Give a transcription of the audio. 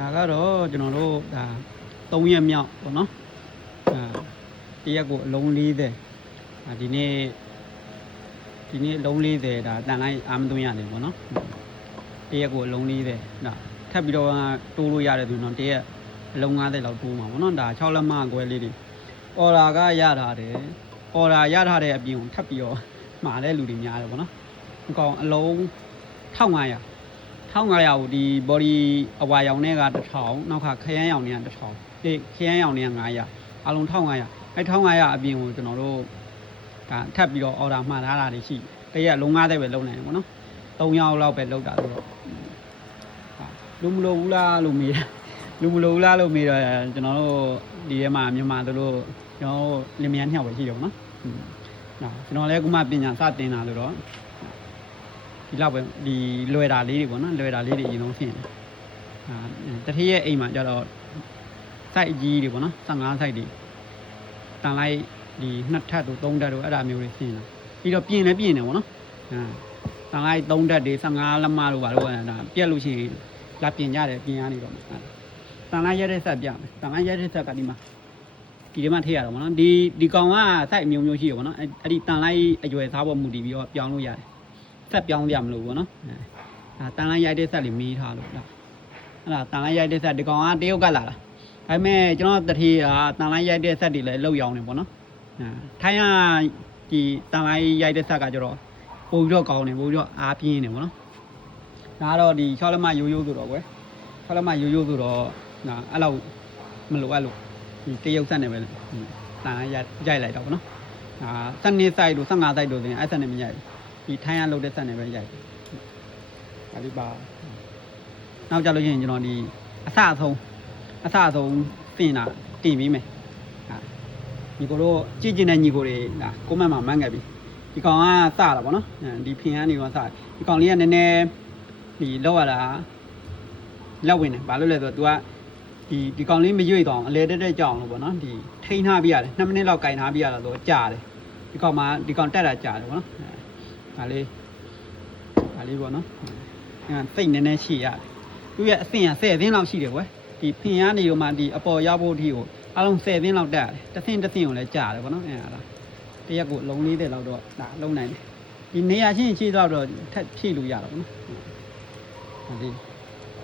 나가러ကျွန်တော်တို့ဒါ3ရက်မြောက်ပေါ့နော်တရက်ကိုအလုံး40ဒီနေ့အလုံး40ဒါတန်လိုက်အားမသွင်းရတယ်ပေါ့နော်တရက်ကိုအလုံး40ဒါထပ်ပြီးတော့တိုးလို့ရတယ်ဆိုတော့တရက်အလုံး50လောက်တိုးမှာပေါ့နော်ဒါ6လက်မခွဲလေးတွေအော်ဒါကရထားတယ်အော်ဒါရထားတဲ့အပြင်ကိုထပ်ပြီးတော့မှာတဲ့လူတွေများတယ်ပေါ့နော်အကောင်အလုံး1500ကိုဒီ body အဝါရောင်နဲ့က1000နောက်ခါခရမ်းရောင်နဲ့က1000ဒီခရမ်းရောင်နဲ့က900အလုံး1500အဲ1500အပြင်ကိုကျွန်တော်တို့ဒါထပ်ပြီးတော့ order မှားထားတာတွေရှိတရက်လုံး50ပဲလုံးနိုင်တယ်ပေါ့နော်3ယောက်လောက်ပဲလောက်တာဆိုတော့လူမလို့ဘူးလားလို့မေးတယ်လူမလို့ဘူးလားလို့မေးတော့ကျွန်တော်တို့ဒီထဲမှာမြန်မာတို့ကျွန်တော်လင်မယား2ယောက်ပဲရှိတယ်ပေါ့နော်ကျွန်တော်လည်းအခုမှပညာစတင်တာလို့တော့ဒီလောက်ပဲဒီလွယ်တာလေးတွေပေါ့နော်လွယ်တာလေးတွေအရင်ဆုံးဆင်းတယ်တတိယအိမ်မှာကျတော့ site ကြီးတွေပေါ့နော်15 site တွေတန်လိုက်ဒီ2ထပ်တို့3ထပ်တို့အဲ့ဒါမျိုးတွေဆင်းလာပြီးတော့ပြင်တယ်ပေါ့နော်တန်လိုက်3ထပ်တွေ15လက်မတို့ပါတော့ဒါပြက်လို့ရှိရင်လာပြင်ကြတယ်ပြင်ရနေတော့တန်လိုက်ရတဲ့ဆက်ပြမယ်တန်လိုက်ရတဲ့ဆက်ကဒီမှာထည့်ရတော့ပေါ့နော်ဒီကောင်က site မျိုးရှိတယ်ပေါ့နော်အဲ့ဒီတန်လိုက်အရွယ်စားပေါ်မူတည်ပြီးတော့ပြောင်းလို့ရတယ်ဆက်ပြောင်းပြမလို့ပေါ့နော်တန်လိုက်ရိုက်တဲ့ဆက်လေးမီးထားလို့လားအဲ့ဒါတန်လိုက်ရိုက်တဲ့ဆက်ဒီကောင်ကတရုတ်ကလာတာဒါပေမဲ့ကျွန်တော်တတိယတန်လိုက်ရိုက်တဲ့ဆက်တွေလည်းလောက်ရောင်းနေပေါ့နော်ထိုင်းကဒီတန်လိုက်ရိုက်တဲ့ဆက်ကကျတော့ပို့ပြီးတော့ကောင်းနေပို့ပြီးတော့အားပြင်းနေပေါ့နော်ဒါကတော့ဒီ6လက်မရိုးဆိုတော့ကွယ်6လက်မရိုးဆိုတော့အဲ့လောက်မလိုအပ်လို့ဒီတရုတ်ဆက်နေပဲတန်လိုက်ရိုက်လိုက်တော့ပေါ့နော်12 site တို့15 site တို့ဆိုရင်အဲ့ဆက်နေမရိုက်ဘူးဒီထိုင်းရလုပ်တဲ့ဆက်နေပဲရိုက်ဒါဒီပါနောက်ကြလို့ရှိရင်ကျွန်တော်ဒီအစအဆုံးပြင်တာတင်ပြီးမယ်ညီကိုတို့ကြည့်ကျင်တဲ့ညီကိုတွေဒါကိုမန့်မှာမှန်းခဲ့ပြီဒီကောင်ကစတာပေါ့နော်ဒီဖင်ကနေတော့စဒီကောင်လေးကနည်းနည်းဒီလောက်ရတာလောက်ဝင်တယ်ဘာလို့လဲဆိုတော့ तू ကဒီကောင်လေးမရွေ့တော့အလဲတက်ကြောင်လို့ပေါ့နော်ဒီထိန်းထားပြရတယ်2မိနစ်လောက်ကင်ထားပြရတာဆိုကြာတယ်ဒီကောင်တက်တာကြာတယ်ပေါ့နော်ဒါလေးပေါ့နော်စိတ်နည်းနည်းရှိရတယ်သူရဲ့အဆင့်က10သင်းလောက်ရှိတယ်ကွယ်ဒီဖင်ရနေတော့မှဒီအပေါ်ရောက်ဖို့အထိကိုအလုံး10သင်းလောက်တက်ရတယ်တစ်ဆင့်ကိုလည်းကြာတယ်ပေါ့နော်အဲ့ဒါတရက်ကိုအလုံး40လောက်တော့ဒါလုံးနိုင်တယ်ဒီနေရာချင်းတော့ထပ်ဖြည့်လို့ရတော့ပေါ့နော်ဒီ